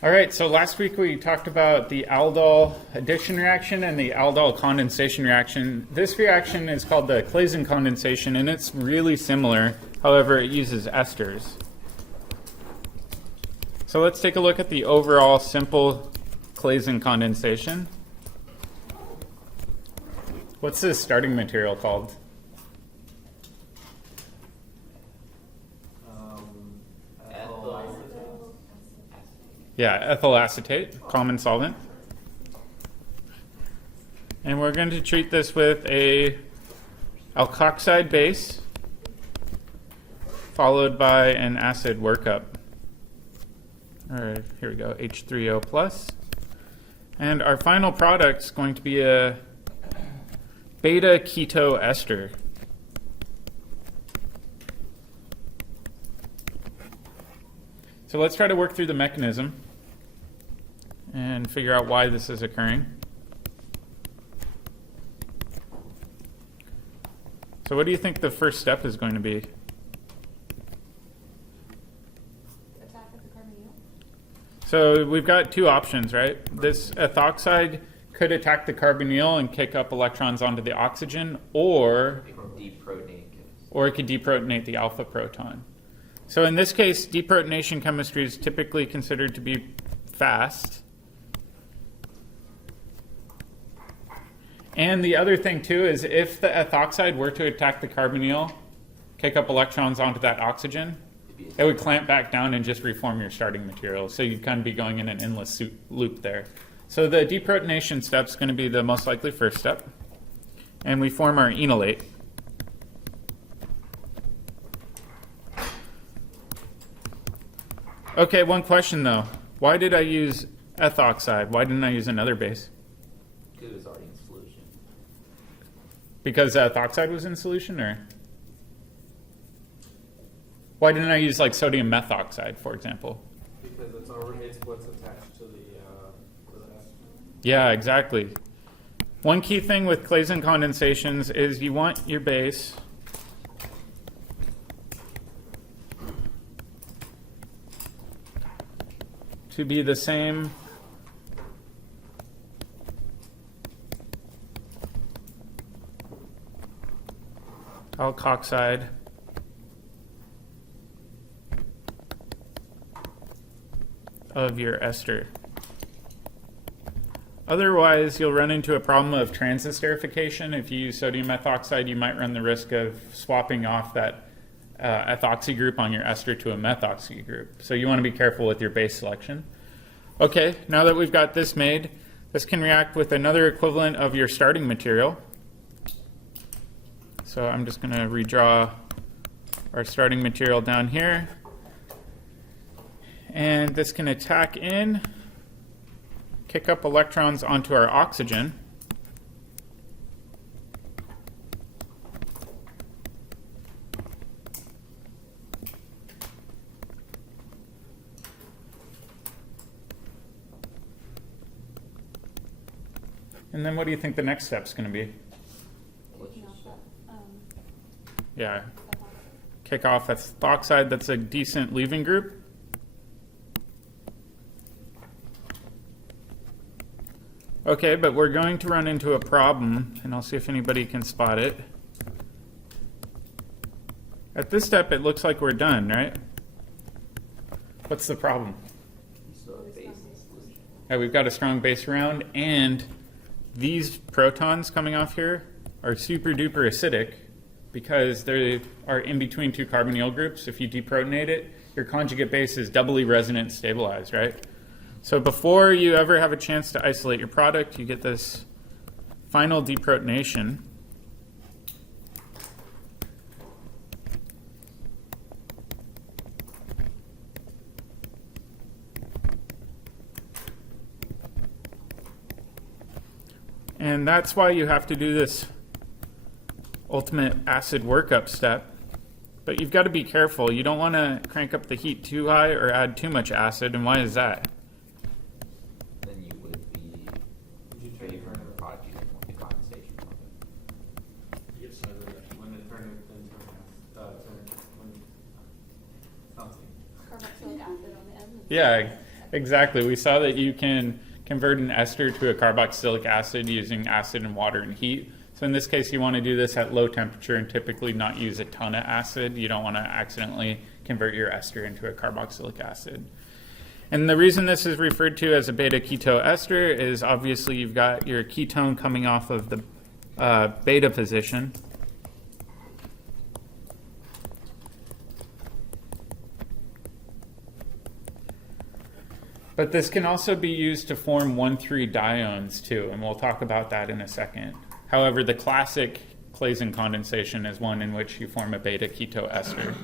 All right, so last week we talked about the aldol addition reaction and the aldol condensation reaction. This reaction is called the Claisen condensation, and it's really similar. However, it uses esters. So let's take a look at the overall simple Claisen condensation. What's this starting material called? Yeah, ethyl acetate, common solvent. And we're going to treat this with a alkoxide base followed by an acid workup. All right, here we go, H3O plus. And our final product is going to be a beta keto ester. So let's try to work through the mechanism and figure out why this is occurring. So what do you think the first step is going to be? Attack at the carbonyl. So we've got two options, right? This ethoxide could attack the carbonyl and kick up electrons onto the oxygen, or it could deprotonate the alpha proton. So in this case, deprotonation chemistry is typically considered to be fast. And the other thing too is if the ethoxide were to attack the carbonyl, kick up electrons onto that oxygen, it would clamp back down and just reform your starting material. So you'd kind of be going in an endless loop there. So the deprotonation step is going to be the most likely first step. And we form our enolate. Okay, one question though. Why did I use ethoxide? Why didn't I use another base? Because it was already in solution. Because ethoxide was in solution, or? Why didn't I use like sodium methoxide, for example? Because it's what's attached to the ester. Yeah, exactly. One key thing with Claisen condensations is you want your base to be the same alkoxide of your ester. Otherwise, you'll run into a problem of transesterification. If you use sodium methoxide, you might run the risk of swapping off that ethoxy group on your ester to a methoxy group. So you want to be careful with your base selection. Okay, now that we've got this made, this can react with another equivalent of your starting material. So I'm just going to redraw our starting material down here. And this can attack in, kick up electrons onto our oxygen. And then what do you think the next step's going to be? Yeah, kick off that ethoxide. That's a decent leaving group. Okay, but we're going to run into a problem, and I'll see if anybody can spot it. At this step, it looks like we're done, right? What's the problem? Yeah, we've got a strong base around, and these protons coming off here are super duper acidic because they are in between two carbonyl groups. If you deprotonate it, your conjugate base is doubly resonance stabilized, right? So before you ever have a chance to isolate your product, you get this final deprotonation. And that's why you have to do this ultimate acid workup step. But you've got to be careful. You don't want to crank up the heat too high or add too much acid. And why is that? Then you would be favoring the product you don't want the condensation from it. You get some of that when it turns something. Carboxylic acid on the end. Yeah, Exactly. We saw that you can convert an ester to a carboxylic acid using acid and water and heat. So in this case, you want to do this at low temperature and typically not use a ton of acid. You don't want to accidentally convert your ester into a carboxylic acid. And the reason this is referred to as a beta keto ester is obviously you've got your ketone coming off of the beta position. But this can also be used to form 1,3-diones too, and we'll talk about that in a second. However, the classic Claisen condensation is one in which you form a beta keto ester.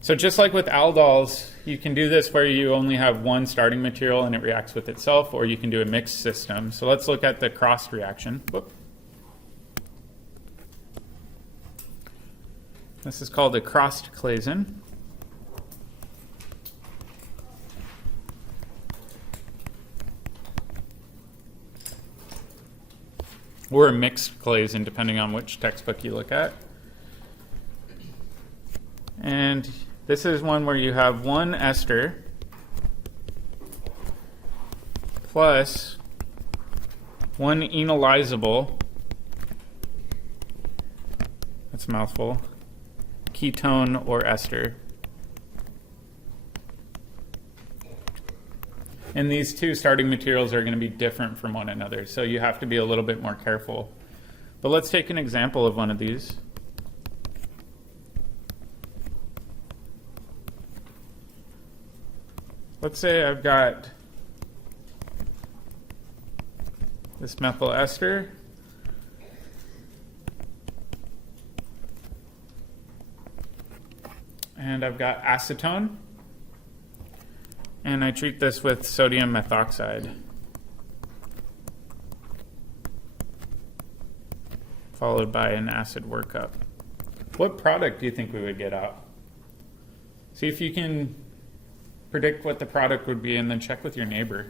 So just like with aldols, you can do this where you only have one starting material and it reacts with itself, or you can do a mixed system. So let's look at the cross reaction. Whoop. This is called a crossed Claisen. Or a mixed Claisen, depending on which textbook you look at. And this is one where you have one ester plus one enolizable, that's a mouthful, ketone or ester. And these two starting materials are going to be different from one another, so you have to be a little bit more careful. But let's take an example of one of these. Let's say I've got this methyl ester and I've got acetone. And I treat this with sodium methoxide, followed by an acid workup. What product do you think we would get out? See if you can predict what the product would be and then check with your neighbor.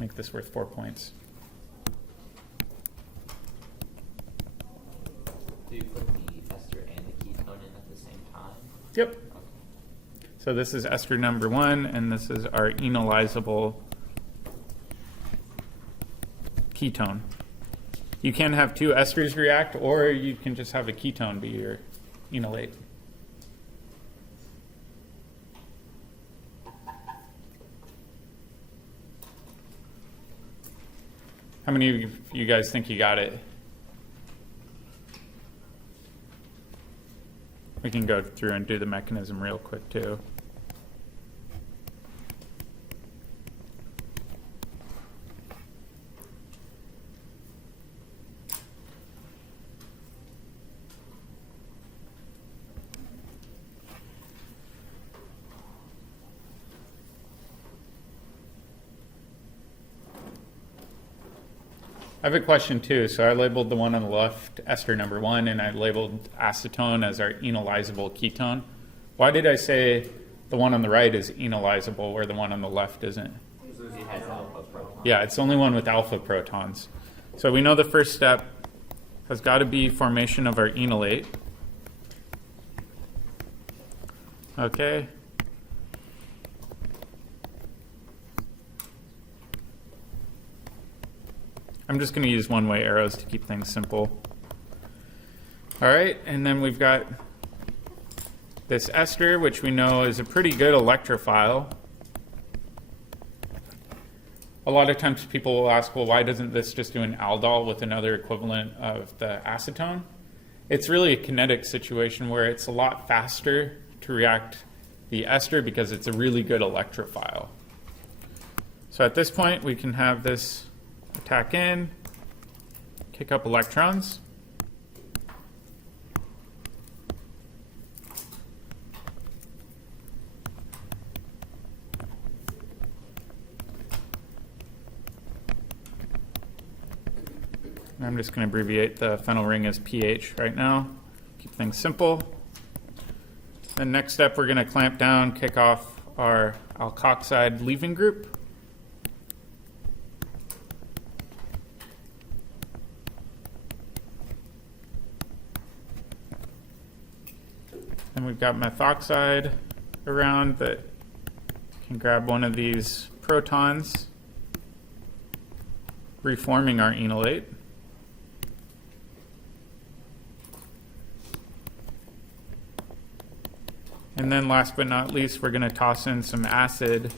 Make this worth 4 points. Do you put the ester and the ketone in at the same time? Yep. Okay. So this is ester number 1, and this is our enolizable ketone. You can have two esters react, or you can just have a ketone be your enolate. How many of you guys think you got it? We can go through and do the mechanism real quick too. I have a question too. So I labeled the one on the left ester number 1, and I labeled acetone as our enolizable ketone. Why did I say the one on the right is enolizable where the one on the left isn't? It has alpha protons. Yeah, it's the only one with alpha protons. So we know the first step has got to be formation of our enolate. Okay. I'm just going to use one-way arrows to keep things simple. All right, and then we've got this ester, which we know is a pretty good electrophile. A lot of times people will ask, well, why doesn't this just do an aldol with another equivalent of the acetone? It's really a kinetic situation where it's a lot faster to react the ester because it's a really good electrophile. So at this point, we can have this attack in, kick up electrons. And I'm just going to abbreviate the phenyl ring as pH right now. Keep things simple. Then next step, we're going to clamp down, kick off our alkoxide leaving group. And we've got methoxide around that can grab one of these protons, reforming our enolate. And then last but not least, we're going to toss in some acid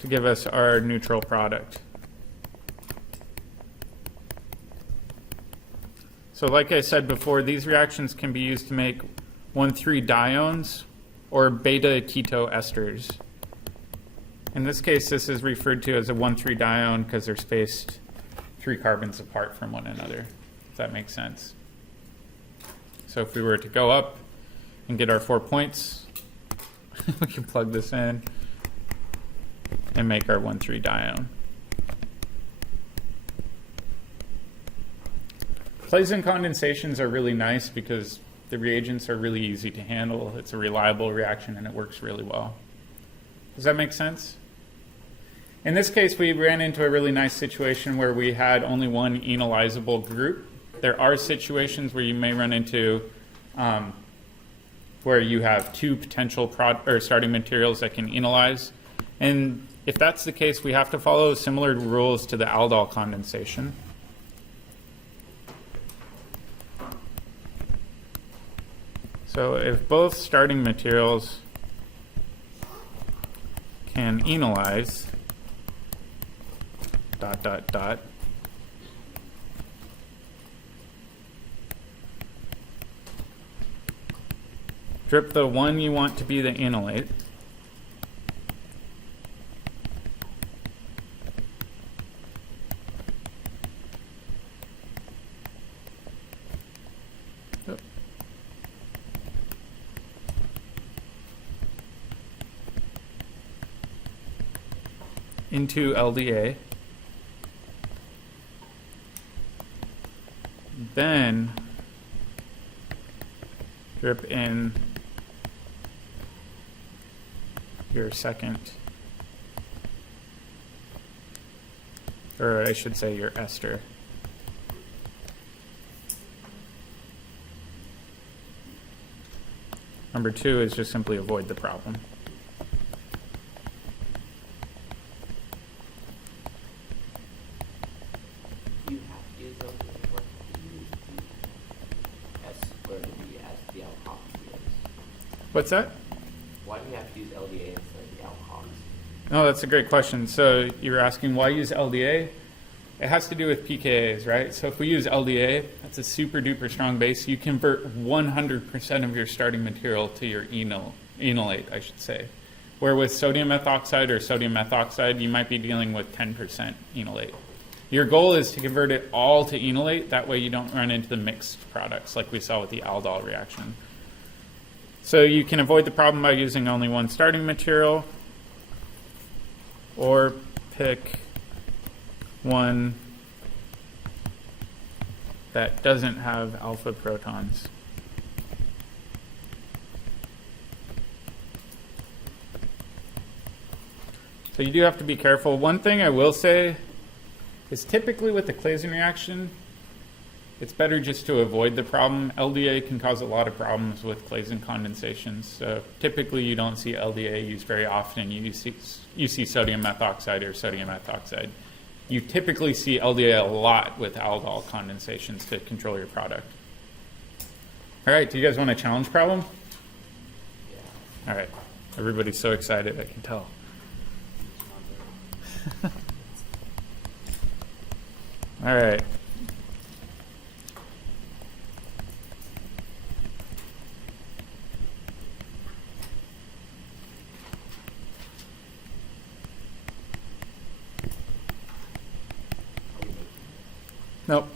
to give us our neutral product. So like I said before, these reactions can be used to make 1,3-diones or beta-keto esters. In this case, this is referred to as a 1,3-dione because they're spaced 3 carbons apart from one another, if that makes sense. So if we were to go up and get our 4 points, we can plug this in and make our 1,3-dione. Claisen condensations are really nice because the reagents are really easy to handle. It's a reliable reaction and it works really well. Does that make sense? In this case, we ran into a really nice situation where we had only one enolizable group. There are situations where you may run into where you have 2 potential starting materials that can enolize. And if that's the case, we have to follow similar rules to the aldol condensation. So if both starting materials can enolize, ... drip the one you want to be the enolate. Into LDA. Then drip in your second, or I should say your ester. Number 2 is just simply avoid the problem. You have to use those or you use the S or the alcohol fields. What's that? Why do you have to use LDA instead of the alcohols? Oh, that's a great question. So you're asking why use LDA? It has to do with pKa's, right? So if we use LDA, that's a super duper strong base. You convert 100% of your starting material to your enolate, I should say. Where with sodium methoxide or sodium methoxide, you might be dealing with 10% enolate. Your goal is to convert it all to enolate. That way you don't run into the mixed products like we saw with the aldol reaction. So you can avoid the problem by using only one starting material, or pick one that doesn't have alpha protons. So you do have to be careful. One thing I will say is typically with the Claisen reaction, it's better just to avoid the problem. LDA can cause a lot of problems with Claisen condensations. So typically you don't see LDA used very often. You see sodium methoxide or sodium methoxide. You typically see LDA a lot with aldol condensations to control your product. All right, do you guys want a challenge problem? Yeah. All right, everybody's so excited, I can tell. All right. Nope.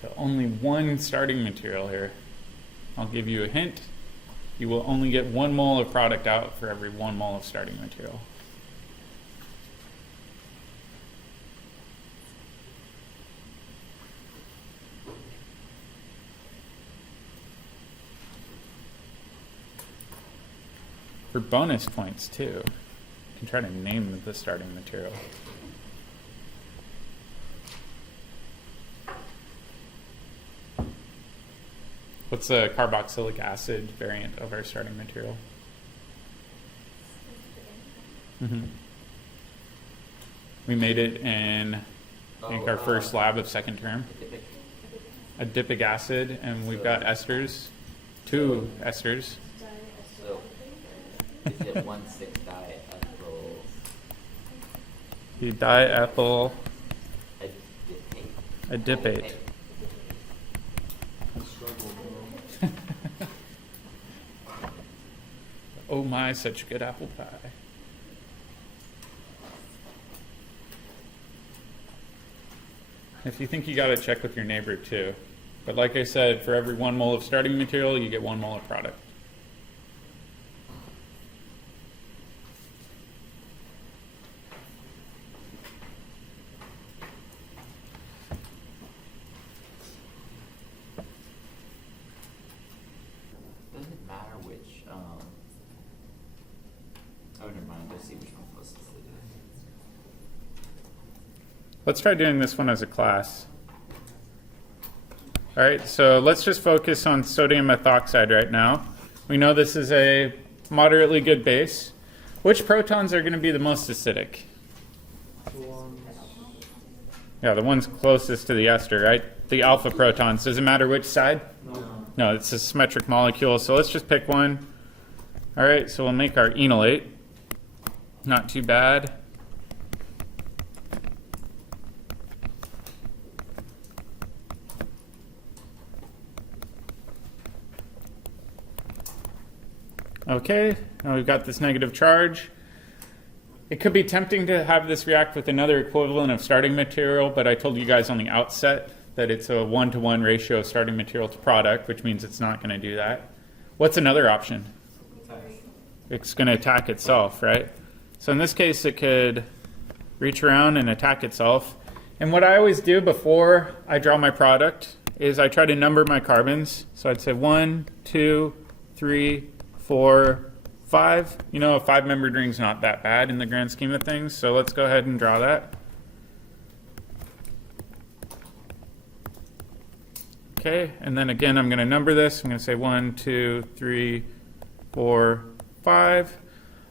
So only one starting material here. I'll give you a hint. You will only get 1 mole of product out for every 1 mole of starting material. For bonus points too, you can try to name the starting material. What's the carboxylic acid variant of our starting material? We made it in, I think, our first lab of second term. Adipic acid, and we've got esters, 2 esters. So, is it 1,6-diethyl The diethyl adipate? adipate. Oh my, such good apple pie. If you think you got to check with your neighbor too. But like I said, for every 1 mole of starting material, you get 1 mole of product. Doesn't it matter which, oh, never mind, I see which one closest it is. Let's try doing this one as a class. All right, so let's just focus on sodium methoxide right now. We know this is a moderately good base. Which protons are going to be the most acidic? Yeah, the ones closest to the ester, right? The alpha protons. Does it matter which side? No, it's a symmetric molecule, so let's just pick one. All right, so we'll make our enolate. Not too bad. Okay, now we've got this negative charge. It could be tempting to have this react with another equivalent of starting material, but I told you guys on the outset that it's a 1-to-1 ratio of starting material to product, which means it's not going to do that. What's another option? It's going to attack itself, right? So in this case, it could reach around and attack itself. And what I always do before I draw my product is I try to number my carbons. So I'd say 1, 2, 3, 4, 5. You know, a 5-membered ring's not that bad in the grand scheme of things. So let's go ahead and draw that. Okay, and then again, I'm going to number this. I'm going to say 1, 2, 3, 4, 5.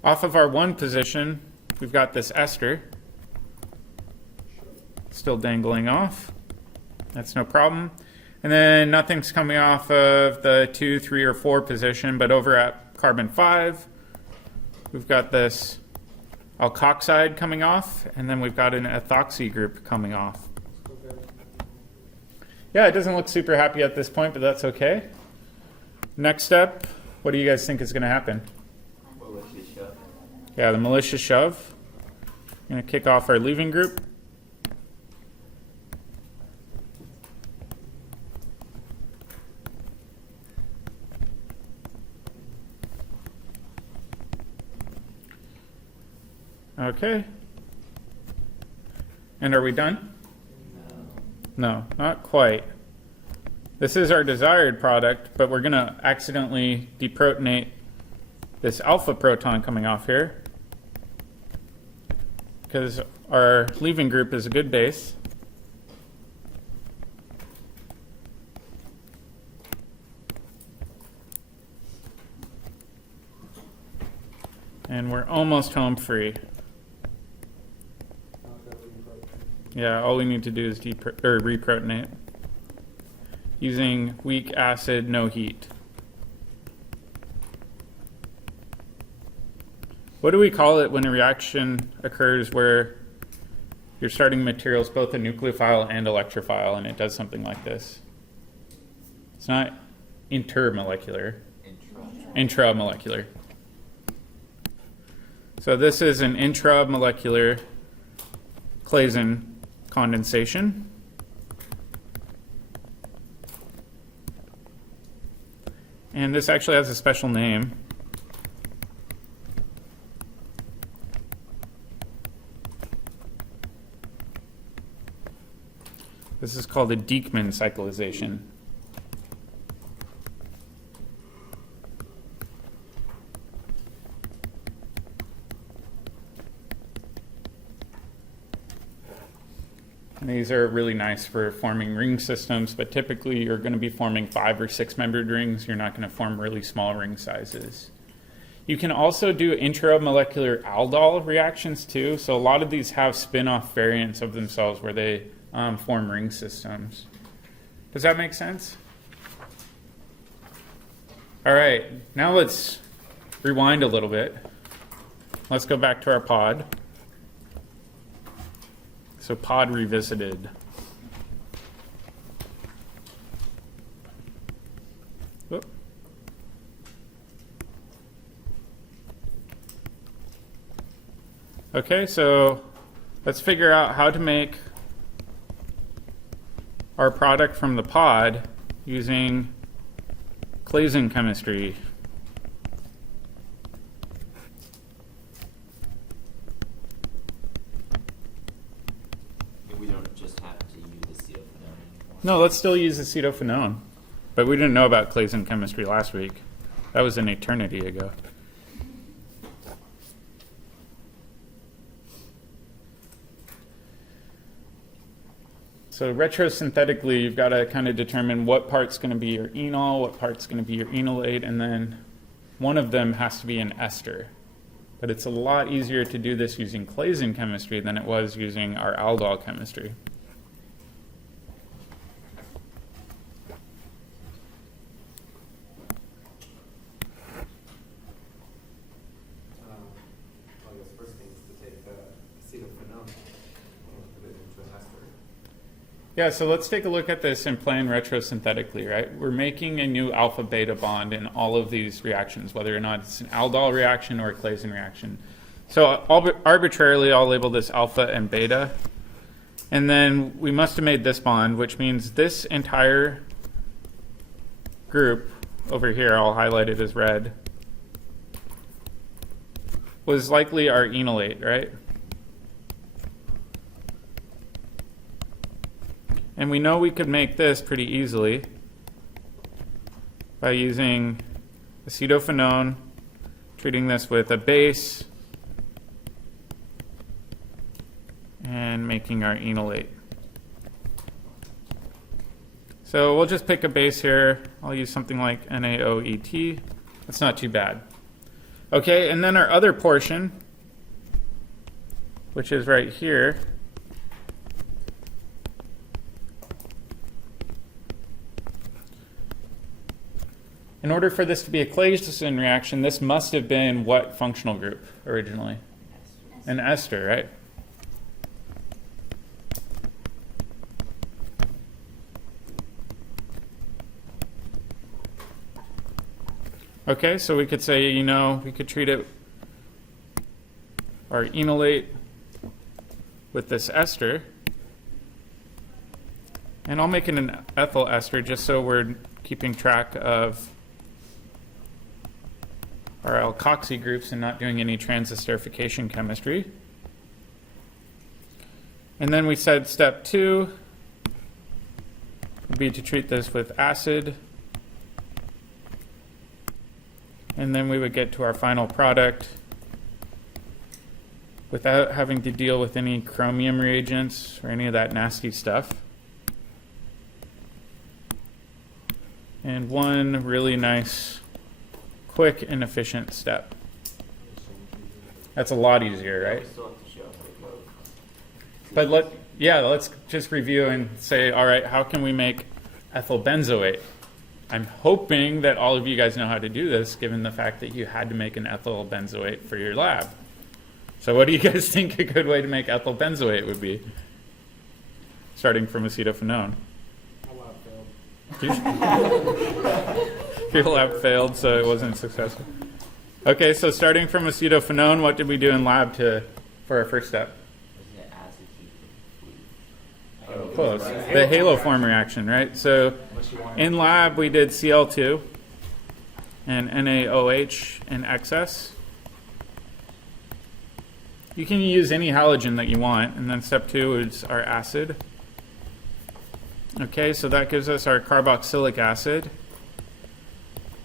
Off of our 1 position, we've got this ester. Still dangling off. That's no problem. And then nothing's coming off of the 2, 3, or 4 position, but over at carbon 5, we've got this alkoxide coming off, and then we've got an ethoxy group coming off. Yeah, it doesn't look super happy at this point, but that's okay. Next step, what do you guys think is going to happen? Malicious shove. Yeah, the malicious shove. I'm going to kick off our leaving group. Okay. And are we done? No, not quite. This is our desired product, but we're going to accidentally deprotonate this alpha proton coming off here because our leaving group is a good base. And we're almost home free. Yeah, all we need to do is reprotonate using weak acid, no heat. What do we call it when a reaction occurs where your starting material is both a nucleophile and electrophile and it does something like this? It's not intermolecular. Intramolecular. So this is an intramolecular Claisen condensation. And this actually has a special name. This is called a Dieckmann cyclization. And these are really nice for forming ring systems, but typically you're going to be forming 5 or 6 membered rings. You're not going to form really small ring sizes. You can also do intramolecular aldol reactions too. So a lot of these have spin-off variants of themselves where they form ring systems. Does that make sense? All right, now let's rewind a little bit. Let's go back to our pod. So pod revisited. Whoop. Okay, so let's figure out how to make our product from the pod using Claisen chemistry. We don't just have to use acetophenone anymore. No, let's still use acetophenone. But we didn't know about Claisen chemistry last week. That was an eternity ago. So retrosynthetically, you've got to kind of determine what part's going to be your enol, what part's going to be your enolate, and then one of them has to be an ester. But it's a lot easier to do this using Claisen chemistry than it was using our aldol chemistry. I guess first thing is to take acetophenone and put it into an ester. Yeah, so let's take a look at this in plan retrosynthetically, right? We're making a new alpha-beta bond in all of these reactions, whether or not it's an aldol reaction or a Claisen reaction. So arbitrarily, I'll label this alpha and beta. And then we must have made this bond, which means this entire group over here, I'll highlight it as red, was likely our enolate, right? And we know we could make this pretty easily by using acetophenone, treating this with a base, and making our enolate. So we'll just pick a base here. I'll use something like NaOET. That's not too bad. Okay, and then our other portion, which is right here, in order for this to be a Claisen reaction, this must have been what functional group originally? An ester, right? Okay, so we could say, you know, we could treat it, our enolate, with this ester. And I'll make it an ethyl ester just so we're keeping track of our alkoxy groups and not doing any transesterification chemistry. And then we said step 2 would be to treat this with acid. And then we would get to our final product without having to deal with any chromium reagents or any of that nasty stuff. And one really nice, quick and efficient step. That's a lot easier, right? We still have to show how it goes. But let's just review and say, all right, how can we make ethyl benzoate? I'm hoping that all of you guys know how to do this, given the fact that you had to make an ethyl benzoate for your lab. So what do you guys think a good way to make ethyl benzoate would be? Starting from acetophenone. My lab failed. Your lab failed, so it wasn't successful. Okay, so starting from acetophenone, what did we do in lab for our first step? Wasn't it acid heat from Close. The haloform reaction, right? So in lab, we did Cl2 and NaOH in excess. You can use any halogen that you want. And then step 2 is our acid. Okay, so that gives us our carboxylic acid.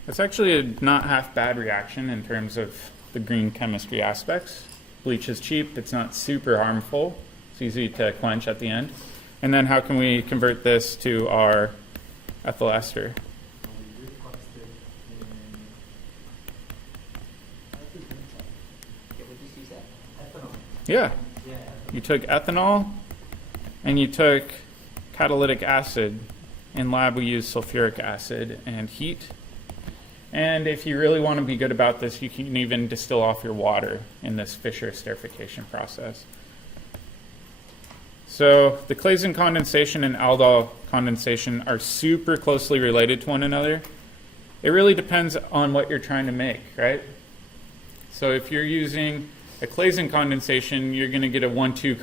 It's actually a not half bad reaction in terms of the green chemistry aspects. Bleach is cheap. It's not super harmful. It's easy to quench at the end. And then how can we convert this to our ethyl ester? We requested in. Yeah, we just use that. Ethanol. Yeah, Yeah. you took ethanol and you took catalytic acid. In lab, we use sulfuric acid and heat. And if you really want to be good about this, you can even distill off your water in this Fischer esterification process. So the Claisen condensation and aldol condensation are super closely related to one another. It really depends on what you're trying to make, right? So if you're using a Claisen condensation, you're going to get a 1,3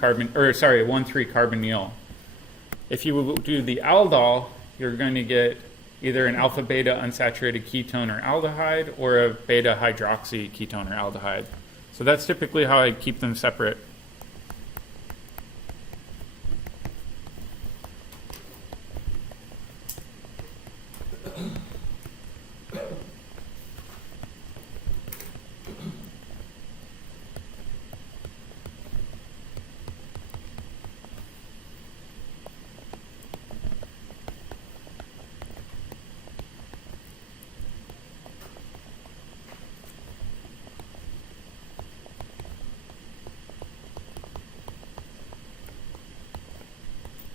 carbonyl. If you do the aldol, you're going to get either an alpha beta unsaturated ketone or aldehyde or a beta hydroxy ketone or aldehyde. So that's typically how I keep them separate.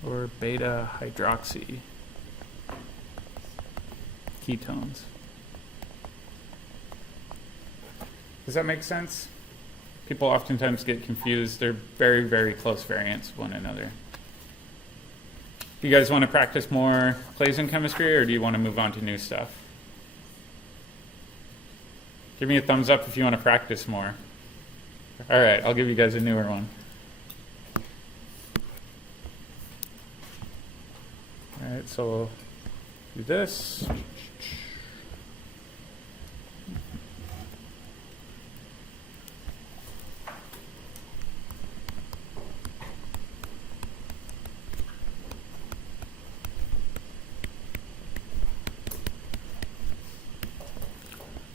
Or beta hydroxy ketones. Does that make sense? People oftentimes get confused. They're very, very close variants of one another. Do you guys want to practice more Claisen chemistry, or do you want to move on to new stuff? Give me a thumbs up if you want to practice more. All right, I'll give you guys a newer one. All right, so we'll do this.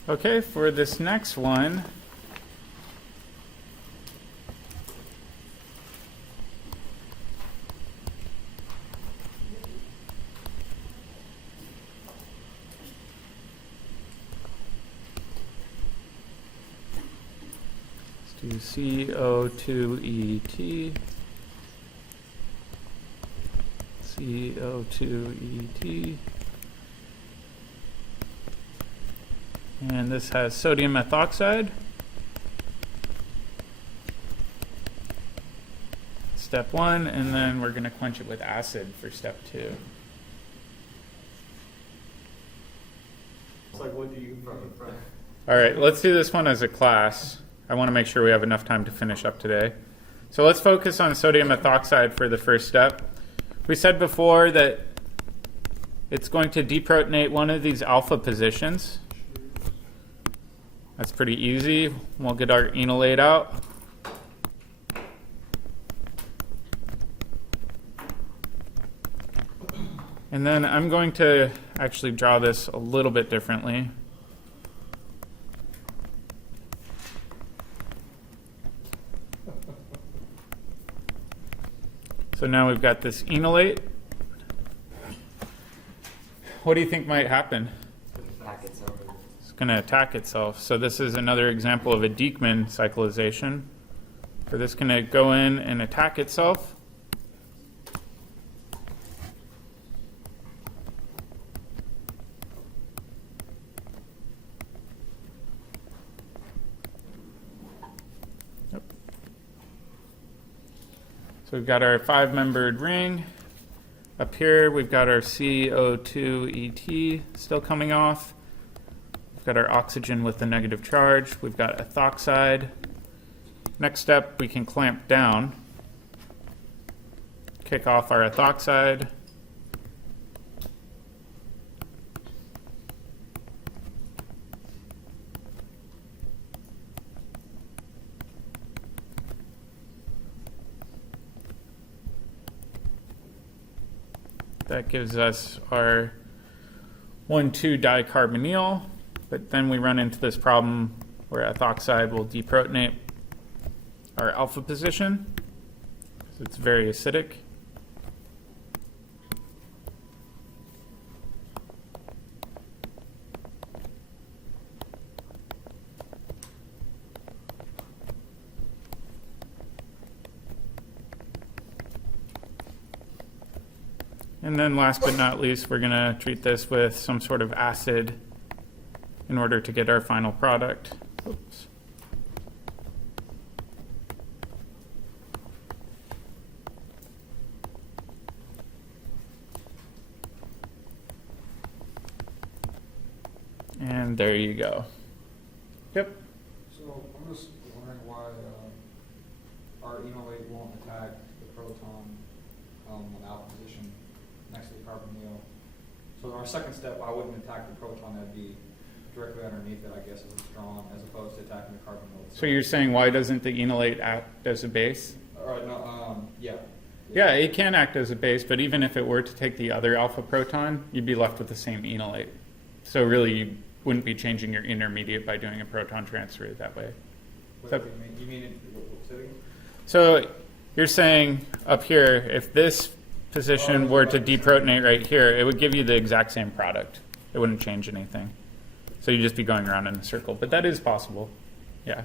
Okay, for this next one, let's do CO2ET, CO2ET. And this has sodium methoxide. Step 1, and then we're going to quench it with acid for step 2. It's like, what do you from? All right, let's do this one as a class. I want to make sure we have enough time to finish up today. So let's focus on sodium methoxide for the first step. We said before that it's going to deprotonate one of these alpha positions. That's pretty easy. We'll get our enolate out. And then I'm going to actually draw this a little bit differently. So now we've got this enolate. What do you think might happen? Attack itself. It's going to attack itself. So this is another example of a Dieckmann cyclization. So this is going to go in and attack itself. Yep. So we've got our 5-membered ring. Up here we've got our CO2ET still coming off. We've got our oxygen with the negative charge. We've got ethoxide. Next step, we can clamp down, kick off our ethoxide. That gives us our 1,2-dicarbonyl, but then we run into this problem where ethoxide will deprotonate our alpha position because it's very acidic. And then last but not least, we're going to treat this with some sort of acid in order to get our final product. Oops. And there you go. Yep. So I'm just wondering why our enolate won't attack the proton in the alpha position next to the carbonyl. So our second step, I wouldn't attack the proton, that'd be directly underneath it, I guess, as a strong, as opposed to attacking the carbonyl. So you're saying why doesn't the enolate act as a base? All right, no, yeah. Yeah, it can act as a base, but even if it were to take the other alpha proton, you'd be left with the same enolate. So really, you wouldn't be changing your intermediate by doing a proton transfer that way. What So- do you mean? You mean it, what's it again? So you're saying up here, if this position were to deprotonate right here, it would give you the exact same product. It wouldn't change anything. So you'd just be going around in a circle. But that is possible. Yeah.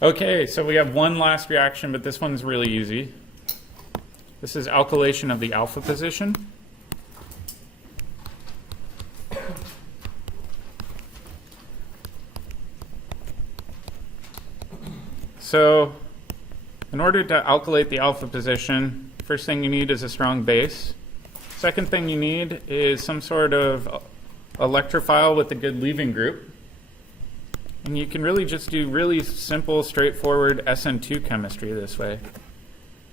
Okay, so we have one last reaction, but this one's really easy. This is alkylation of the alpha position. So in order to alkylate the alpha position, first thing you need is a strong base. Second thing you need is some sort of electrophile with a good leaving group. And you can really just do really simple, straightforward SN2 chemistry this way.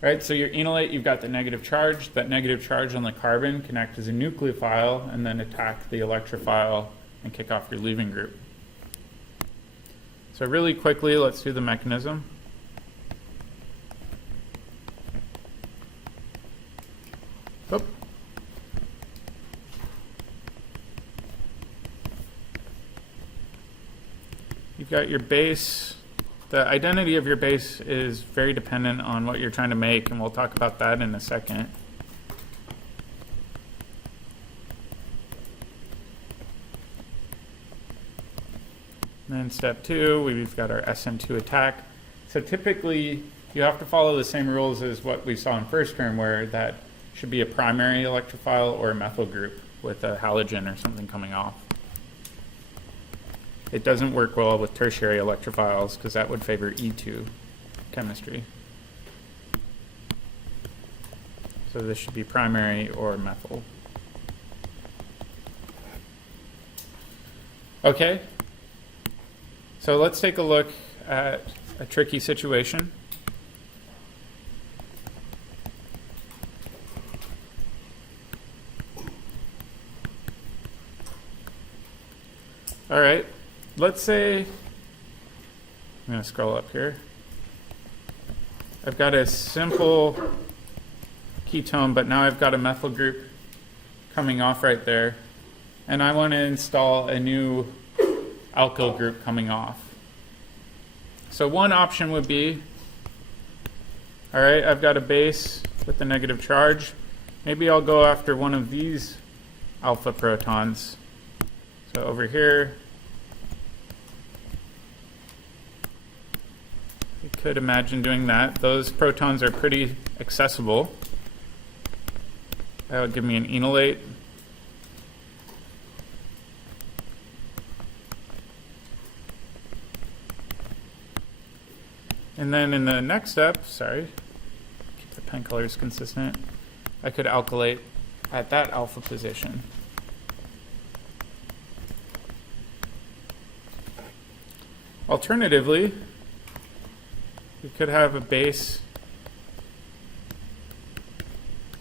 Right, so your enolate, you've got the negative charge. That negative charge on the carbon can act as a nucleophile and then attack the electrophile and kick off your leaving group. So really quickly, let's do the mechanism. Oop. You've got your base. The identity of your base is very dependent on what you're trying to make, and we'll talk about that in a second. And then step 2, we've got our SM2 attack. So typically, you have to follow the same rules as what we saw in first term, where that should be a primary electrophile or a methyl group with a halogen or something coming off. It doesn't work well with tertiary electrophiles because that would favor E2 chemistry. So this should be primary or methyl. Okay. So let's take a look at a tricky situation. All right. Let's say, I'm going to scroll up here. I've got a simple ketone, but now I've got a methyl group coming off right there. And I want to install a new alkyl group coming off. So one option would be, all right, I've got a base with a negative charge. Maybe I'll go after one of these alpha protons. So over here, you could imagine doing that. Those protons are pretty accessible. That would give me an enolate. And then in the next step, keep the pen colors consistent, I could alkylate at that alpha position. Alternatively, we could have a base.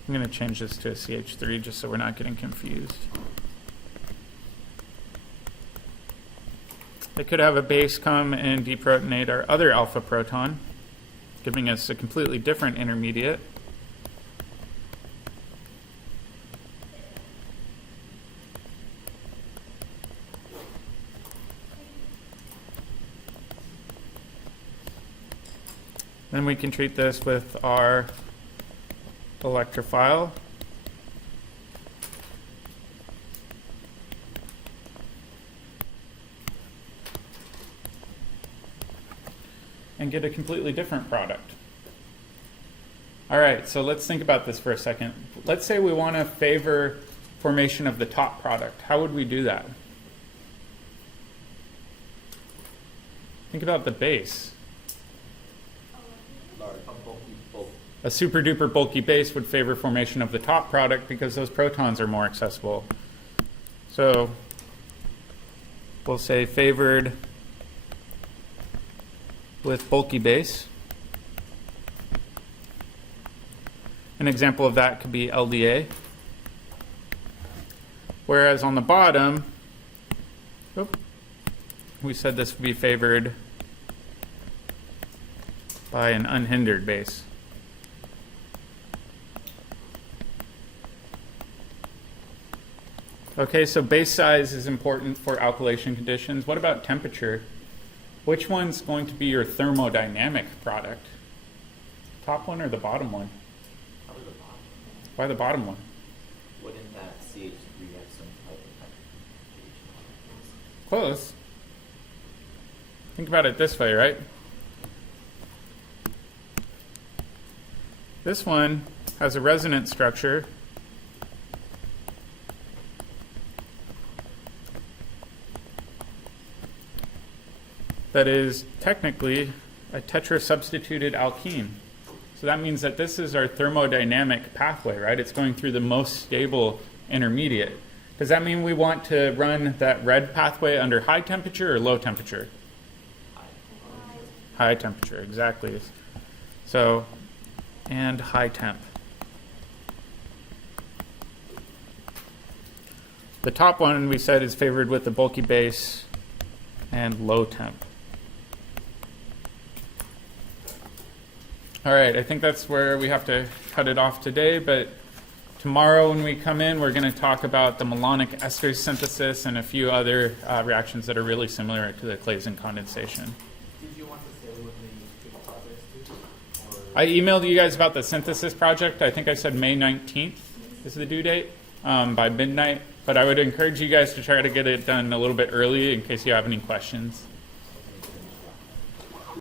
I'm going to change this to a CH3 just so we're not getting confused. They could have a base come and deprotonate our other alpha proton, giving us a completely different intermediate. Then we can treat this with our electrophile. And get a completely different product. All right, so let's think about this for a second. Let's say we want to favor formation of the top product. How would we do that? Think about the base. A bulky, bulk. A super duper bulky base would favor formation of the top product because those protons are more accessible. So we'll say favored with bulky base. An example of that could be LDA. Whereas on the bottom, we said this would be favored by an unhindered base. Okay, so base size is important for alkylation conditions. What about temperature? Which one's going to be your thermodynamic product? Top one or the bottom one? Probably the bottom. Why the bottom one? Wouldn't that CH3 have some type of hydrogen on it? Close. Think about it this way, right? This one has a resonance structure that is technically a tetrasubstituted alkene. So that means that this is our thermodynamic pathway, right? It's going through the most stable intermediate. Does that mean we want to run that red pathway under high temperature or low temperature? High temperature, exactly. So, and high temp. The top one we said is favored with the bulky base and low temp. All right, I think that's where we have to cut it off today, but tomorrow when we come in, we're going to talk about the malonic ester synthesis and a few other reactions that are really similar to the Claisen condensation. Did you want to say when the big projects due? I emailed you guys about the synthesis project. I think I said May 19th is the due date by midnight, but I would encourage you guys to try to get it done a little bit early in case you have any questions.